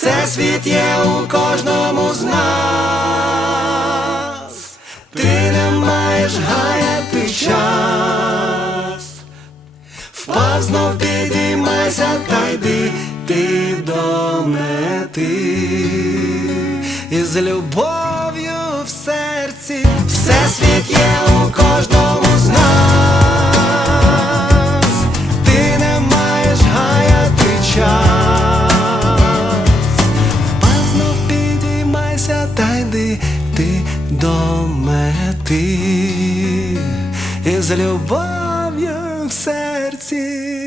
Всесвіт є у кожному з нас, ти не маєш гаяти час. Впав знов підіймайся та йди. Ти до мети. І з любов'ю в серці. Всесвіт є у до мети і з любов'ю в серці.